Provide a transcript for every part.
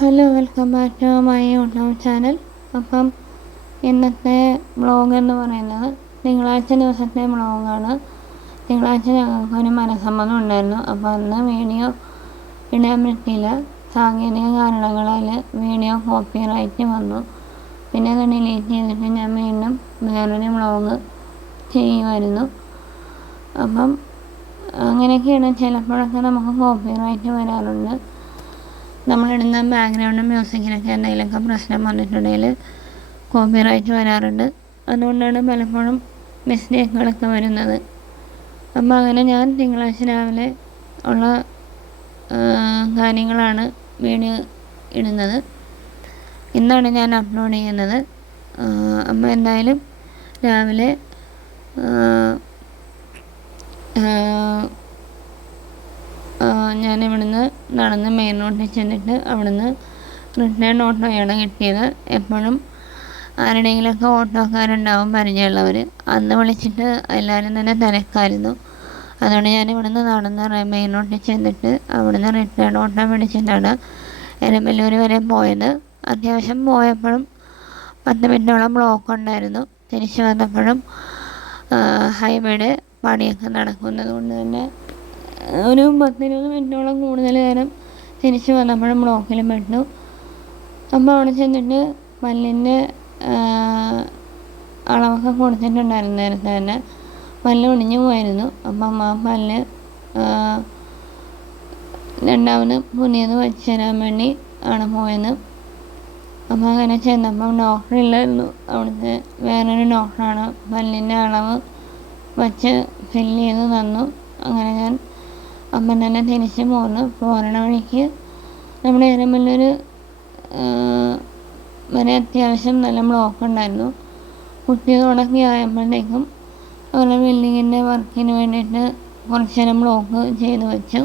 Hello, welcome back to my YouTube channel. അപ്പം ഇന്നത്തെ vlog എന്ന് പറയുന്നത് തിങ്കളാഴ്ച ദിവസത്തെ വ്ളോഗാണ്. തിങ്കളാഴ്ച ഞങ്ങൾക്കൊരു മനസ്സമ്മതം ഉണ്ടായിരുന്നു. അപ്പോൾ അന്ന് വീഡിയോ ഇടാൻ പറ്റിയില്ല. സാങ്കേതിക കാരണങ്ങളാൽ വീഡിയോ കോപ്പിറൈറ്റ് വന്നു. പിന്നെ അത് ഡിലീറ്റ് ചെയ്തിട്ട് ഞാൻ വീണ്ടും വേറൊരു വ്ളോഗ് ചെയ്യുമായിരുന്നു. അപ്പം അങ്ങനെയൊക്കെയാണ്. ചിലപ്പോഴൊക്കെ നമുക്ക് കോപ്പിറൈറ്റ് വരാറുണ്ട്. നമ്മളിടുന്ന ബാക്ക്ഗ്രൗണ്ട് മ്യൂസിക്കിനൊക്കെ എന്തെങ്കിലുമൊക്കെ പ്രശ്നം വന്നിട്ടുണ്ടെങ്കിൽ കോപ്പിറൈറ്റ് വരാറുണ്ട്. അതുകൊണ്ടാണ് പലപ്പോഴും മിസ്റ്റേക്കുകളൊക്കെ വരുന്നത്. അപ്പം അങ്ങനെ ഞാൻ തിങ്കളാഴ്ച രാവിലെ ഉള്ള കാര്യങ്ങളാണ് വീഡിയോ ഇടുന്നത്. ഇന്നാണ് ഞാൻ അപ്ലോഡ് ചെയ്യുന്നത്. അപ്പോൾ എന്തായാലും രാവിലെ ഞാൻ ഇവിടുന്ന് നടന്ന് മെയിൻ റോഡിൽ ചെന്നിട്ട് അവിടുന്ന് റിട്ടേൺ ഓട്ടോയാണ് കിട്ടിയത്. എപ്പോഴും ആരുടെയെങ്കിലുമൊക്കെ ഓട്ടോക്കാരുണ്ടാവും പരിചയമുള്ളവർ. അന്ന് വിളിച്ചിട്ട് എല്ലാവരും തന്നെ തിരക്കായിരുന്നു. അതുകൊണ്ട് ഞാൻ ഇവിടുന്ന് നടന്ന് മെയിൻ റോഡിൽ ചെന്നിട്ട് അവിടുന്ന് റിട്ടേൺ ഓട്ടോ പിടിച്ചിട്ടാണ് എരമല്ലൂർ വരെ പോയത്. അത്യാവശ്യം പോയപ്പോഴും 10 മിനിറ്റോളം ബ്ലോക്ക് ഉണ്ടായിരുന്നു. തിരിച്ചു വന്നപ്പോഴും ഹൈവേയുടെ പണിയൊക്കെ നടക്കുന്നത് കൊണ്ട് തന്നെ ഒരു 10-20 മിനിറ്റോളം കൂടുതൽ നേരം തിരിച്ചു വന്നപ്പോഴും ബ്ലോക്കിൽ പെട്ടു. അപ്പോൾ അവിടെ ചെന്നിട്ട് പല്ലിൻ്റെ അളവൊക്കെ കൊടുത്തിട്ടുണ്ടായിരുന്നു. നേരത്തെ തന്നെ പല്ല് ഒടിഞ്ഞു പോയിരുന്നു. അപ്പം ആ പല്ല് രണ്ടാമത് പുതിയത് വെച്ച് തരാൻ വേണ്ടി ആണ് പോയത്. അപ്പോൾ അങ്ങനെ ചെന്നപ്പം ഡോക്ടർ ഇല്ലായിരുന്നു. അവിടുത്തെ വേറൊരു ഡോക്ടറാണ് പല്ലിൻ്റെ അളവ് വച്ച് ഫില്ല് ചെയ്ത് തന്നു. അങ്ങനെ ഞാൻ അപ്പം തന്നെ തിരിച്ച് പോരണ വഴിക്ക് നമ്മുടെ എരമല്ലൂർ വരെ അത്യാവശ്യം നല്ല ബ്ലോക്ക് ഉണ്ടായിരുന്നു. കുട്ടി തുടങ്ങി ആയപ്പോഴത്തേക്കും അവരുടെ ബിൽഡിങ്ങിൻ്റെ വർക്കിന് വേണ്ടിയിട്ട് കുറച്ച് നേരം ബ്ലോക്ക് ചെയ്ത് വെച്ചു.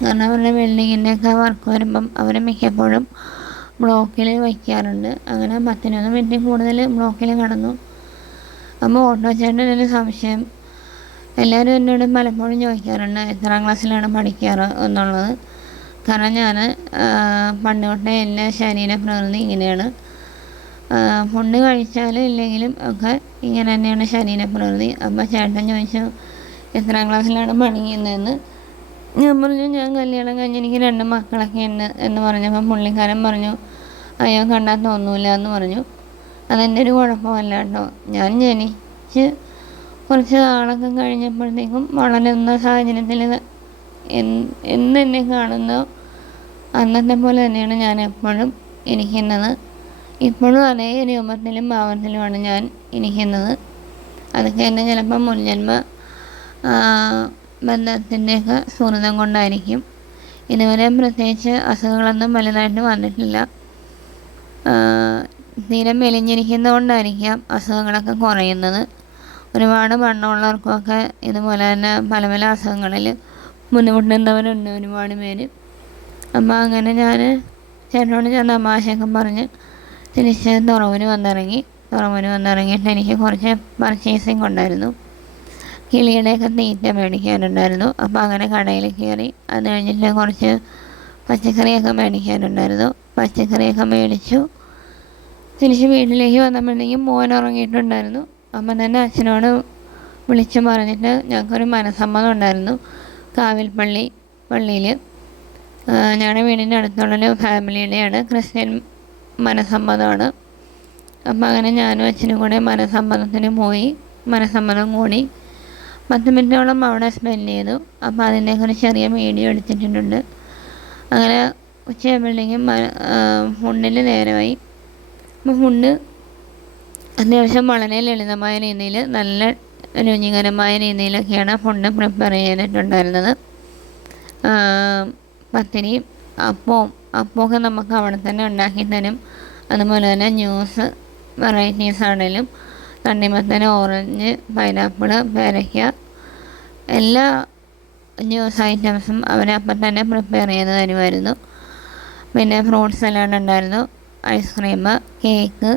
കാരണം അവരുടെ ബിൽഡിങ്ങിൻ്റെയൊക്കെ വർക്ക് വരുമ്പം അവർ മിക്കപ്പോഴും ബ്ലോക്കിൽ വയ്ക്കാറുണ്ട്. അങ്ങനെ 10-20 മിനിറ്റ് കൂടുതൽ ബ്ലോക്കിൽ കിടന്നു. അപ്പോൾ ഓട്ടോ ചേട്ടനൊരു സംശയം. എല്ലാവരും എന്നോട് പലപ്പോഴും ചോദിക്കാറുണ്ട് എത്രാം ക്ലാസ്സിലാണ് പഠിക്കാറ് എന്നുള്ളത്. കാരണം ഞാൻ പണ്ട് തൊട്ടേ എൻ്റെ ശരീരപ്രകൃതി ഇങ്ങനെയാണ്. ഫുഡ് കഴിച്ചാലും ഇല്ലെങ്കിലും ഒക്കെ ഇങ്ങനെ തന്നെയാണ് ശരീരപ്രകൃതി. അപ്പോൾ ചേട്ടൻ ചോദിച്ചു എത്രാം ക്ലാസ്സിലാണ് പഠിക്കുന്നതെന്ന്. ഞാൻ പറഞ്ഞു ഞാൻ കല്യാണം കഴിഞ്ഞ് എനിക്ക് 2 മക്കളൊക്കെ ഉണ്ട് എന്ന് പറഞ്ഞപ്പോൾ പുള്ളിക്കാരൻ പറഞ്ഞു അയ്യോ കണ്ടാൽ തോന്നൂല എന്ന് പറഞ്ഞു. അതെൻ്റെ ഒരു കുഴപ്പമല്ല കേട്ടോ. ഞാൻ ജനിച്ച് കുറച്ച് നാളൊക്കെ കഴിഞ്ഞപ്പോഴത്തേക്കും വളരുന്ന സാഹചര്യത്തിൽ എന്നെ കാണുന്ന അന്നത്തെ പോലെ തന്നെയാണ് ഞാൻ എപ്പോഴും ഇരിക്കുന്നത്. ഇപ്പോഴും അതേ രൂപത്തിലും ഭാവത്തിലുമാണ് ഞാൻ ഇരിക്കുന്നത്. അതൊക്കെ എന്നെ ചിലപ്പോൾ മുൻജന്മ ബന്ധത്തിൻ്റെയൊക്കെ സുഹൃതം കൊണ്ടായിരിക്കും. ഇതുവരെ പ്രത്യേകിച്ച് അസുഖങ്ങളൊന്നും വലുതായിട്ട് വന്നിട്ടില്ല. തീരെ മെലിഞ്ഞിരിക്കുന്നത് കൊണ്ടായിരിക്കാം അസുഖങ്ങളൊക്കെ കുറയുന്നത്. ഒരുപാട് വണ്ണമുള്ളവർക്കൊക്കെ ഇതുപോലെ തന്നെ പല പല അസുഖങ്ങളിൽ ബുദ്ധിമുട്ടുന്നവരുണ്ട് ഒരുപാട് പേര്. അപ്പോൾ അങ്ങനെ ഞാൻ ചേട്ടനോട് ഞാൻ തമാശയൊക്കെ പറഞ്ഞ് തിരിച്ച് തുറവൂർ വന്നിറങ്ങിയിട്ട് എനിക്ക് കുറച്ച് പർച്ചേസിങ് ഉണ്ടായിരുന്നു. കിളിയുടെയൊക്കെ തീറ്റ മേടിക്കാനുണ്ടായിരുന്നു. അപ്പോൾ അങ്ങനെ കടയിൽ കയറി. അത് കഴിഞ്ഞിട്ട് കുറച്ച് പച്ചക്കറിയൊക്കെ മേടിക്കാനുണ്ടായിരുന്നു. പച്ചക്കറിയൊക്കെ മേടിച്ചു. തിരിച്ച് വീട്ടിലേക്ക് വന്നപ്പോഴത്തേക്കും മോൻ ഉറങ്ങിയിട്ടുണ്ടായിരുന്നു. അപ്പം തന്നെ അച്ഛനോട് വിളിച്ചു പറഞ്ഞിട്ട് ഞങ്ങൾക്കൊരു മനസ്സമ്മതം ഉണ്ടായിരുന്നു പള്ളിയിൽ. ഞങ്ങളുടെ വീടിൻ്റെ അടുത്തുള്ളൊരു ഫാമിലിയുടെയാണ്. ക്രിസ്ത്യൻ മനസ്സമ്മതമാണ്. അപ്പം അങ്ങനെ ഞാനും അച്ഛനും കൂടെ മനസ്സമ്മതത്തിന് പോയി. മനസ്സമ്മതം കൂടി 10 മിനിറ്റോളം അവിടെ സ്പെൻഡ് ചെയ്തു. അപ്പോൾ അതിൻ്റെയൊക്കെ ഒരു ചെറിയ വീഡിയോ എടുത്തിട്ടുണ്ട്. അങ്ങനെ ഉച്ചയാകുമ്പോഴത്തേക്കും ഫുഡിന് നേരമായി. അപ്പോൾ ഫുഡ് അത്യാവശ്യം വളരെ ലളിതമായ രീതിയിൽ നല്ല രുചികരമായ രീതിയിലൊക്കെയാണ് ഫുഡ് പ്രിപ്പയർ ചെയ്തിട്ടുണ്ടായിരുന്നത്. പത്തിരിയും അപ്പമൊക്കെ നമുക്ക് അവിടെ തന്നെ ഉണ്ടാക്കി തരും. അതുപോലെ തന്നെ ജ്യൂസ് വെറൈറ്റീസ് ആണെങ്കിലും തണ്ണിമത്തൻ, ഓറഞ്ച്, പൈനാപ്പിൾ, പേരയ്ക്ക എല്ലാ ജ്യൂസ് ഐറ്റംസും അവരപ്പം തന്നെ പ്രിപ്പയർ ചെയ്ത് തരുമായിരുന്നു. പിന്നെ ഫ്രൂട്ട് സലാഡ് ഉണ്ടായിരുന്നു, ഐസ്ക്രീം, കേക്ക്,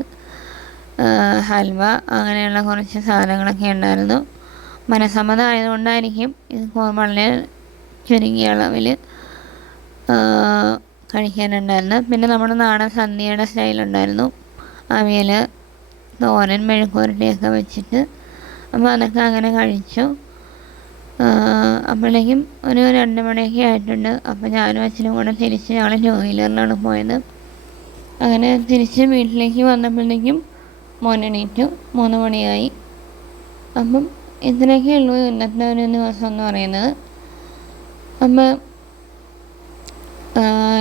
ഹൽവ, അങ്ങനെയുള്ള കുറച്ച് സാധനങ്ങളൊക്കെ ഉണ്ടായിരുന്നു. മനസ്സമ്മതം ആയതുകൊണ്ടായിരിക്കും ഇത് വളരെ ചുരുങ്ങിയ അളവിൽ കഴിക്കാനുണ്ടായിരുന്നു. പിന്നെ നമ്മുടെ നാടൻ സദ്യയുടെ സ്റ്റൈലുണ്ടായിരുന്നു. അവിയൽ, തോരൻ, മെഴുക്കുവരട്ടിയൊക്കെ വെച്ചിട്ട്. അപ്പോൾ അതൊക്കെ അങ്ങനെ കഴിച്ചു. അപ്പോഴേക്കും ഒരു 2 മണിയൊക്കെ ആയിട്ടുണ്ട്. അപ്പോൾ ഞാനും അച്ഛനും കൂടെ തിരിച്ച് ഞങ്ങൾ 2 വീലറിലാണ് പോയത്. അങ്ങനെ തിരിച്ച് വീട്ടിലേക്ക് വന്നപ്പോഴേക്കും മോൻ എണീറ്റു. 3 മണിയായി. അപ്പം ഇത്രയൊക്കെ ഉള്ളൂ ഇന്നത്തെ ഒരു ദിവസം എന്ന് പറയുന്നത്. അപ്പം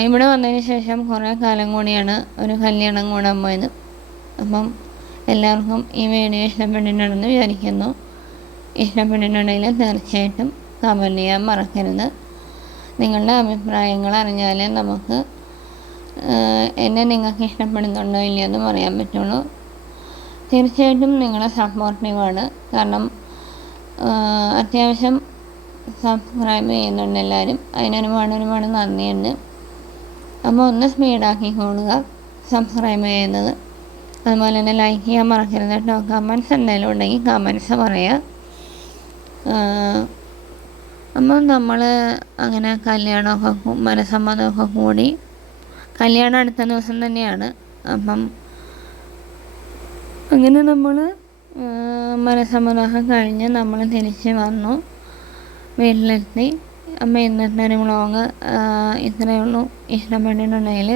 ഇവിടെ വന്നതിന് ശേഷം കുറേ കാലം കൂടിയാണ് ഒരു കല്യാണം കൂടാൻ പോയത്. അപ്പം എല്ലാവർക്കും ഈ വീഡിയോ ഇഷ്ടപ്പെട്ടിട്ടുണ്ടെന്ന് വിചാരിക്കുന്നു. ഇഷ്ടപ്പെട്ടിട്ടുണ്ടെങ്കിൽ തീർച്ചയായിട്ടും കമൻറ്റ് ചെയ്യാൻ മറക്കരുത്. നിങ്ങളുടെ അഭിപ്രായങ്ങൾ അറിഞ്ഞാലേ നമുക്ക് എന്നെ നിങ്ങൾക്ക് ഇഷ്ടപ്പെടുന്നുണ്ടോ ഇല്ലയോ എന്ന് പറയാൻ പറ്റുള്ളൂ. തീർച്ചയായിട്ടും നിങ്ങളെ സപ്പോർട്ടീവാണ്. കാരണം അത്യാവശ്യം സബ്സ്ക്രൈബ് ചെയ്യുന്നുണ്ട് എല്ലാവരും. അതിനൊരുപാട് നന്ദിയുണ്ട്. അപ്പോൾ ഒന്ന് സ്പീഡാക്കിക്കോളുക സബ്സ്ക്രൈബ് ചെയ്യുന്നത്. അതുപോലെ തന്നെ ലൈക്ക് ചെയ്യാൻ മറക്കരുത് കേട്ടോ. കമൻറ്റ്സ് എന്തെങ്കിലും ഉണ്ടെങ്കിൽ കമൻറ്റ്സ് പറയുക. അപ്പം നമ്മൾ അങ്ങനെ കല്യാണമൊക്കെ മനസ്സമ്മതമൊക്കെ കൂടി. കല്യാണം അടുത്ത ദിവസം തന്നെയാണ്. അപ്പം അങ്ങനെ നമ്മൾ മനസ്സമ്മതമൊക്കെ കഴിഞ്ഞ് നമ്മൾ തിരിച്ച് വന്നു, വീട്ടിലെത്തി. അപ്പം ഇന്നത്തെ ഒരു വ്ളോഗ് ഇത്രയേ ഉള്ളൂ. ഇഷ്ടപ്പെട്ടിട്ടുണ്ടെങ്കിൽ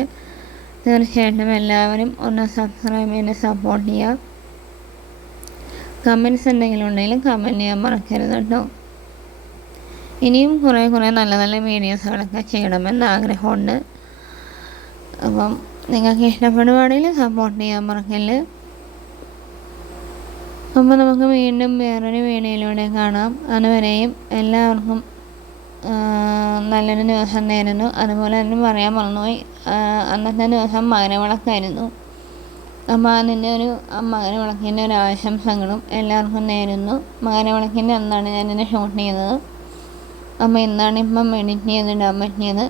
തീർച്ചയായിട്ടും എല്ലാവരും ഒന്ന് സബ്സ്ക്രൈബ് ചെയ്ത് സപ്പോർട്ട് ചെയ്യുക. കമൻറ്റ്സ് എന്തെങ്കിലും ഉണ്ടെങ്കിൽ കമൻറ്റ് ചെയ്യാൻ മറക്കരുത് കേട്ടോ. ഇനിയും കുറേ നല്ല വീഡിയോസുകളൊക്കെ ചെയ്യണമെന്ന് ആഗ്രഹമുണ്ട്. അപ്പം നിങ്ങൾക്ക് ഇഷ്ടപ്പെടുവാണെങ്കിൽ സപ്പോർട്ട് ചെയ്യാൻ മറക്കല്ല്. അപ്പോൾ നമുക്ക് വീണ്ടും വേറൊരു വീഡിയോയിലൂടെ കാണാം. അതുവരെയും എല്ലാവർക്കും നല്ലൊരു ദിവസം നേരുന്നു. അതുപോലെ തന്നെ പറയാൻ മറന്നുപോയി, അന്നത്തെ ദിവസം മകരവിളക്കായിരുന്നു. അപ്പോൾ അതിൻ്റെ മകരവിളക്കിൻ്റെ ഒരു ആശംസകളും എല്ലാവർക്കും നേരുന്നു. മകരവിളക്കിൻ്റെ അന്നാണ് ഞാനിത് ഷൂട്ട് ചെയ്തത്. അപ്പോൾ ഇന്നാണ് ഇപ്പം എഡിറ്റ് ചെയ്തിടാൻ പറ്റിയത്.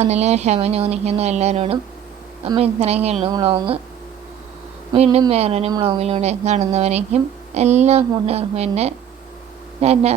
അതിൽ ക്ഷമ ചോദിക്കുന്നു എല്ലാവരോടും. അപ്പോൾ ഇത്രയൊക്കെയുള്ളൂ വ്ളോഗ്. വീണ്ടും വേറൊരു വ്ളോഗിലൂടെ കാണുന്നവരേക്കും എല്ലാ കൂട്ടുകാർക്കും എൻ്റെ ടാറ്റാ.